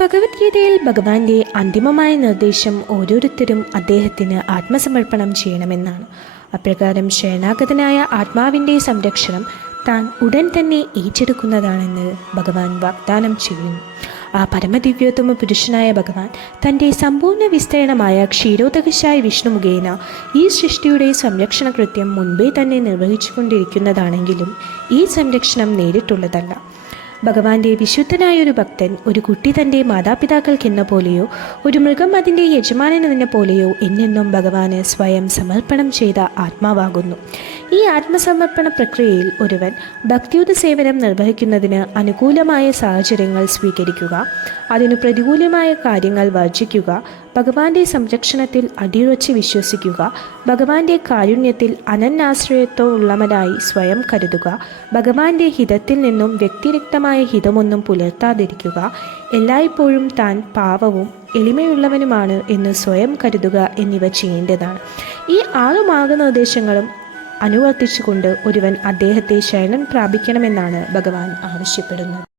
ഭഗവത്ഗീതയിൽ ഭഗവാന്റെ അന്തിമമായ നിർദ്ദേശം ഓരോരുത്തരും അദ്ദേഹത്തിന് ആത്മസമർപ്പണം ചെയ്യണമെന്നാണ്. അപ്രകാരം ശരണാഗതനായ ആത്മാവിന്റെ സംരക്ഷണം താൻ ഉടൻ തന്നെ ഏറ്റെടുക്കുന്നതാണെന്ന് ഭഗവാൻ വാഗ്ദാനം ചെയ്യുന്നു. ആ പരമദിവ്യോത്തമ പുരുഷനായ ഭഗവാൻ തന്റെ സമ്പൂർണ വിസ്തീർണമായ ക്ഷീരോദകശായ വിഷ്ണു മുഖേന ഈ സൃഷ്ടിയുടെ സംരക്ഷണ കൃത്യം മുൻപേ തന്നെ നിർവഹിച്ചുകൊണ്ടിരിക്കുന്നതാണെങ്കിലും ഈ സംരക്ഷണം നേരിട്ടുള്ളതല്ല. ഭഗവാന്റെ വിശുദ്ധനായ ഒരു ഭക്തൻ ഒരു കുട്ടി തന്റെ മാതാപിതാക്കൾക്കെന്ന പോലെയോ ഒരു മൃഗം അതിന്റെ യജമാനനെന്ന പോലെയോ എന്നെന്നും ഭഗവാന് സ്വയം സമർപ്പണം ചെയ്ത ആത്മാവാകുന്നു. ഈ ആത്മസമർപ്പണ പ്രക്രിയയിൽ ഒരുവൻ ഭക്തിയുത സേവനം നിർവഹിക്കുന്നതിന് അനുകൂലമായ സാഹചര്യങ്ങൾ സ്വീകരിക്കുക അതിനു പ്രതികൂലമായ കാര്യങ്ങൾ വർജിക്കുക ഭഗവാന്റെ സംരക്ഷണത്തിൽ അടിയുറച്ച് വിശ്വസിക്കുക ഭഗവാന്റെ കാരുണ്യത്തിൽ അനന്യാശ്രയത്വമുള്ളവനായി സ്വയം കരുതുക ഭഗവാന്റെ ഹിതത്തിൽ നിന്നും വ്യക്തിരക്തമായ ഹിതമൊന്നും പുലർത്താതിരിക്കുക എല്ലായ്പ്പോഴും താൻ പാവവും എളിമയുള്ളവനുമാണ് എന്ന് സ്വയം കരുതുക എന്നിവ ചെയ്യേണ്ടതാണ്. ഈ ആറു മാർഗനിർദ്ദേശങ്ങളും അനുവർത്തിച്ചുകൊണ്ട് ഒരുവൻ അദ്ദേഹത്തെ ശരണം പ്രാപിക്കണമെന്നാണ് ഭഗവാൻ ആവശ്യപ്പെടുന്നത്.